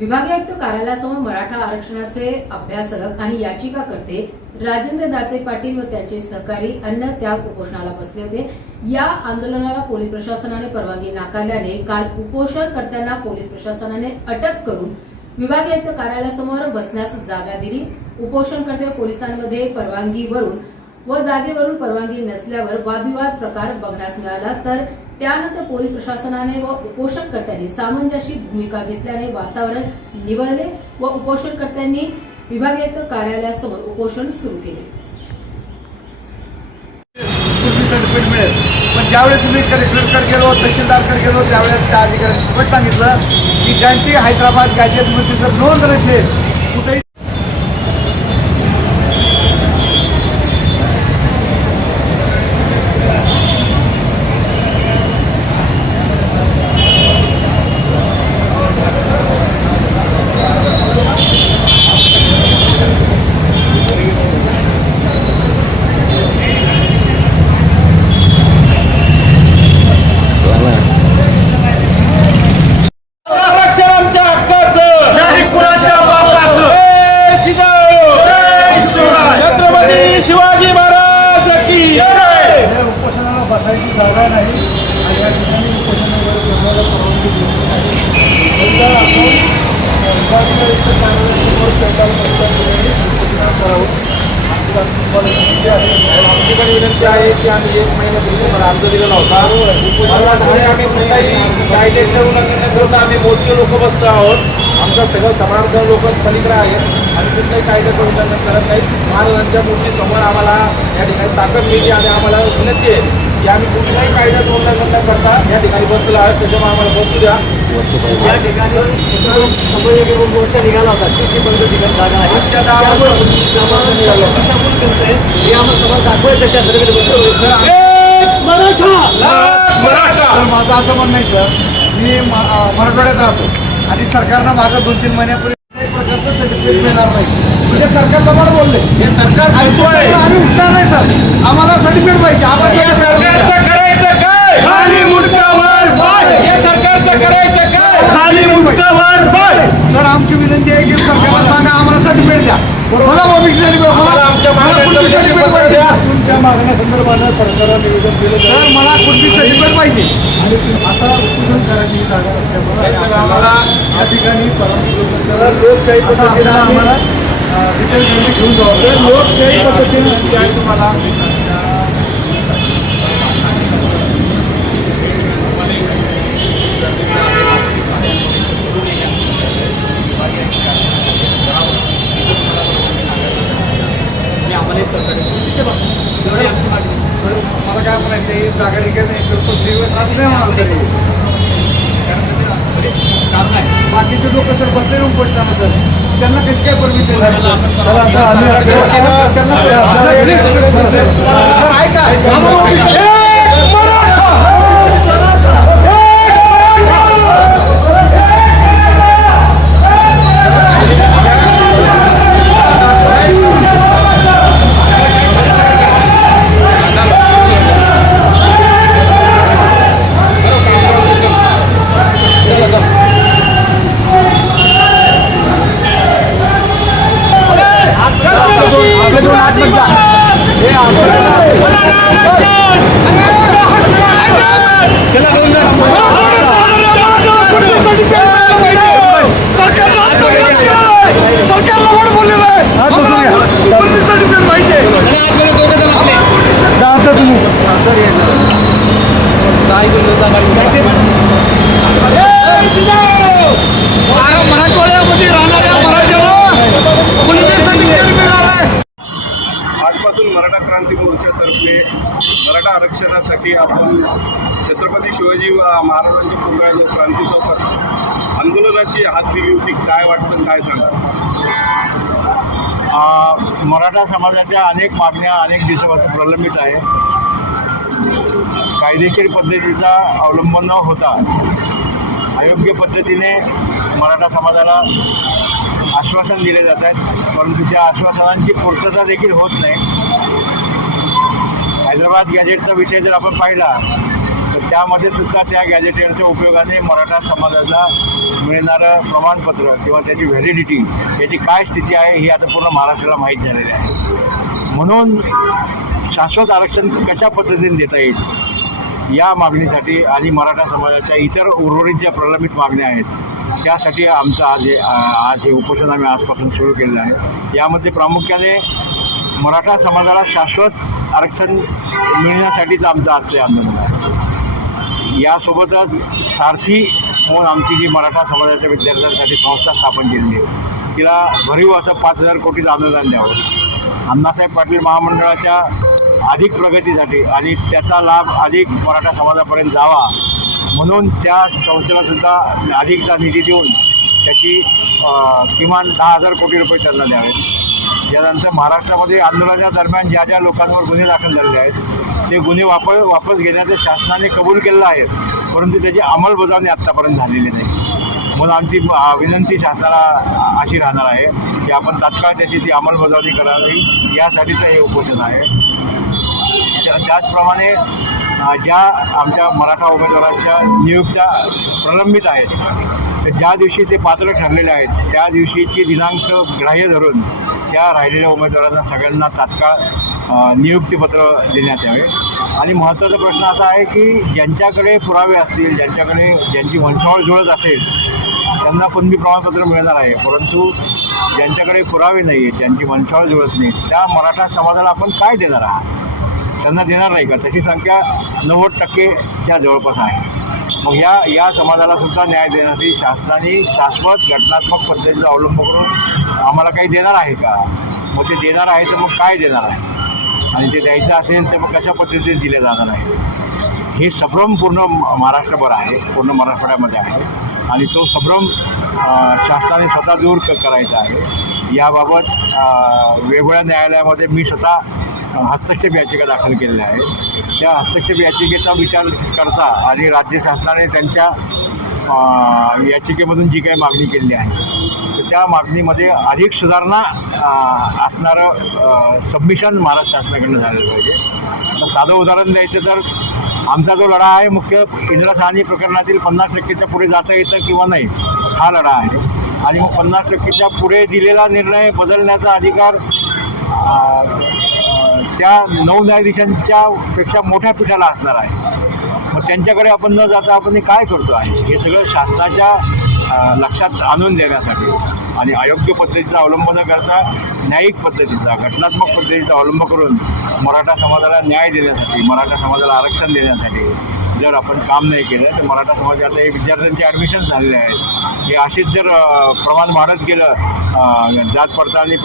विभागीय आयुक्त कार्यालयासमोर मराठा आरक्षणाचे अभ्यासक आणि याचिकाकर्ते राजेंद्र दाते पाटील व त्यांचे सहकारी अन्न त्याग उपोषणाला बसले होते। या आंदोलनाला पोलीस प्रशासनाने परवानगी नाकारल्याने काल उपोषणकर्त्यांना पोलीस प्रशासनाने अटक करून विभागीय आयुक्त कार्यालयासमोर बसण्यास जागा दिली। उपोषणकर्ते व पोलिसांमध्ये परवानगीवरून व जागेवरून परवानगी नसल्यावर वादविवाद प्रकार बघण्यास मिळाला, तर त्यानंतर पोलीस प्रशासनाने व उपोषणकर्त्यांनी सामंजस्य भूमिका घेतल्याने वातावरण निवळले व उपोषणकर्त्यांनी विभागीय आयुक्त कार्यालयासमोर उपोषण सुरू केले। पण ज्यावेळेस तुम्ही कलेक्टरकडे गेलो, तहसीलदारकडे गेलो, त्यावेळेस त्या अधिकाऱ्यांनी सांगितलं की ज्यांची हैदराबाद गॅजेटमध्ये जर नोंद नसेल कुठेही बसायची जागा नाही आणि या ठिकाणी उपोषण वगैरे परवानगी दिली करावं। आमची पण विनंती आहे की आम्ही 1 महिन्यापूर्वी मला अर्ज दिलेला होता। आम्ही कुठलाही कायद्याच्या उल्लंघन करता आम्ही मोजके लोक बसतो आहोत। आमचा सगळं समाज लोक पलीकडे आहेत आणि कुठल्याही कायद्याचं उल्लंघन करत नाहीत। महाराजांच्या मूर्तीसमोर आम्हाला या ठिकाणी ताकद मिळते आणि आम्हाला विनंती आहे की आम्ही कुठल्याही कायद्याचं उल्लंघन न करता या ठिकाणी बसलेलो आहोत, त्याच्यामुळे आम्हाला बसू द्या। या ठिकाणी मोर्चा निघाला होता, तिथे बंद ठिकाण जागा आहे, हे आम्हाला समाज दाखवायचं त्या सर्व माझं असं म्हणणं आहे सर, मी मराठवाड्यात राहतो आणि सरकारनं माझं 2-3 महिन्यापूर्वी काही प्रकारचं सर्टिफिकेट मिळणार नाही, म्हणजे सरकारला पण बोलले हे सरकार आम्ही उठणार नाही सर, आम्हाला सर्टिफिकेट पाहिजे। आम्हाला सरकारचं करायचं काय? खाली मुंडकावर पाय। हे सरकारचं करायचं काय? खाली मुंडकावर पाय। तर आमची विनंती आहे की सरकारला सांगा आम्हाला सर्टिफिकेट द्या, मला ओबीसी सर्टिफिकेट, मला सर्टिफिकेट पाहिजे। तुमच्या मागण्यासंदर्भानं सरकारला निवेदन दिलं तर मला कुठली सर्टिफिकेट पाहिजे आणि आता उपोषण करायची जागा असल्यामुळे आम्हाला या ठिकाणी परवानगी लोकशाही पद्धतीने आम्हाला डिटेल घेऊन जावं। लोकशाही पद्धतीने तुम्हाला मला काय म्हणायचं, जागा रिकामी नाही तर नाही म्हणाल तरी कारण आहे बाकीचे लोक सर बसले उपोषणाला सर त्यांना कशी काय परमिशन ऐका मराठवाड्यामध्ये राहणाऱ्या आजपासून मराठा क्रांती मोर्चातर्फे मराठा आरक्षणासाठी आपण छत्रपती शिवाजी महाराजांची पुतळ्याच्या क्रांती चौकात आंदोलनाची हात दिली होती। काय वाटतं, काय सांगा? मराठा समाजाच्या अनेक मागण्या अनेक दिवसापासून प्रलंबित आहे। कायदेशीर पद्धतीचा अवलंब न होता अयोग्य पद्धतीने मराठा समाजाला आश्वासन दिले जात आहेत, परंतु त्या आश्वासनांची पूर्तता देखील होत नाही। हैदराबाद गॅजेटचा विषय जर आपण पाहिला तर त्यामध्ये सुद्धा त्या गॅजेटरच्या उपयोगाने मराठा समाजाला मिळणारं प्रमाणपत्र किंवा त्याची व्हॅलिडिटी याची काय स्थिती आहे ही आता पूर्ण महाराष्ट्राला माहीत झालेली आहे. म्हणून शाश्वत आरक्षण कशा पद्धतीने देता येईल या मागणीसाठी आणि मराठा समाजाच्या इतर उर्वरित ज्या प्रलंबित मागण्या आहेत त्यासाठी आमचं आज हे उपोषण आम्ही आजपासून सुरू केलेलं आहे. यामध्ये प्रामुख्याने मराठा समाजाला शाश्वत आरक्षण मिळण्यासाठीच आमचं आजचं हे आंदोलन आहे. यासोबतच सारथी म्हणून आमची जी मराठा समाजाच्या विद्यार्थ्यांसाठी संस्था स्थापन केलेली आहे तिला भरीव असं 5,000 कोटीचं अनुदान द्यावं. अण्णासाहेब पाटील महामंडळाच्या अधिक प्रगतीसाठी आणि त्याचा लाभ अधिक मराठा समाजापर्यंत जावा म्हणून त्या संस्थेला सुद्धा अधिकचा निधी देऊन त्याची किमान 10,000 कोटी रुपये त्यांना द्यावेत. यानंतर महाराष्ट्रामध्ये आंदोलनाच्या दरम्यान ज्या ज्या लोकांवर गुन्हे दाखल झालेले आहेत ते गुन्हे वापस घेण्याचे शासनाने कबूल केलेलं आहे, परंतु त्याची अंमलबजावणी आत्तापर्यंत झालेली नाही. म्हणून आमची विनंती शासनाला अशी राहणार आहे की आपण तात्काळ त्याची ती अंमलबजावणी करावी यासाठीचं हे उपोषण आहे. त्याचप्रमाणे ज्या आमच्या मराठा उमेदवारांच्या नियुक्त्या प्रलंबित आहेत तर ज्या दिवशी ते पात्र ठरलेले आहेत त्या दिवशीची दिनांक ग्राह्य धरून त्या राहिलेल्या उमेदवारांना सगळ्यांना तात्काळ नियुक्तीपत्र देण्यात यावे. आणि महत्त्वाचा प्रश्न असा आहे की ज्यांच्याकडे पुरावे असतील, ज्यांची वंशावळ जुळत असेल त्यांना पुनमी प्रमाणपत्र मिळणार आहे, परंतु ज्यांच्याकडे पुरावे नाही आहेत, ज्यांची वंशावळ जुळत नाही त्या मराठा समाजाला आपण काय देणार आहात? त्यांना देणार नाही का? त्याची संख्या 90% त्या जवळपास आहे. मग या समाजाला सुद्धा न्याय देण्यासाठी शासनाने शाश्वत घटनात्मक पद्धतीचा अवलंब करून आम्हाला काही देणार आहे का? मग ते देणार आहे तर मग काय देणार आहे आणि ते द्यायचं असेल तर मग कशा पद्धतीने दिले जाणार आहे हे संभ्रम पूर्ण महाराष्ट्रभर आहे, पूर्ण मराठवाड्यामध्ये आहे आणि तो संभ्रम शासनाने स्वतः दूर करायचा आहे. याबाबत वेगवेगळ्या न्यायालयामध्ये मी स्वतः हस्तक्षेप याचिका दाखल केलेल्या आहे. त्या हस्तक्षेप याचिकेचा विचार करता आणि राज्य शासनाने त्यांच्या याचिकेमधून जी काही मागणी केलेली आहे तर त्या मागणीमध्ये अधिक सुधारणा असणारं सबमिशन महाराष्ट्र शासनाकडनं झालं पाहिजे. तर साधं उदाहरण द्यायचं तर आमचा जो लढा आहे मुख्य इंद्रसाहनी प्रकरणातील 50%च्या पुढे जाता येतं किंवा नाही हा लढा आहे आणि मग 50%च्या पुढे दिलेला निर्णय बदलण्याचा अधिकार त्या 9 न्यायाधीशांच्या पेक्षा मोठ्या पीठाला असणार आहे. मग त्यांच्याकडे आपण न जाता आपण हे काय करतो आहे हे सगळं शासनाच्या लक्षात आणून देण्यासाठी आणि अयोग्य पद्धतीचा अवलंब न करता न्यायिक पद्धतीचा घटनात्मक पद्धतीचा अवलंब करून मराठा समाजाला न्याय देण्यासाठी, मराठा समाजाला आरक्षण देण्यासाठी जर आपण काम नाही केलं तर मराठा समाज आता हे विद्यार्थ्यांचे ॲडमिशन झालेले आहेत हे अशीच जर प्रमाण वाढत गेलं जात पडताळणी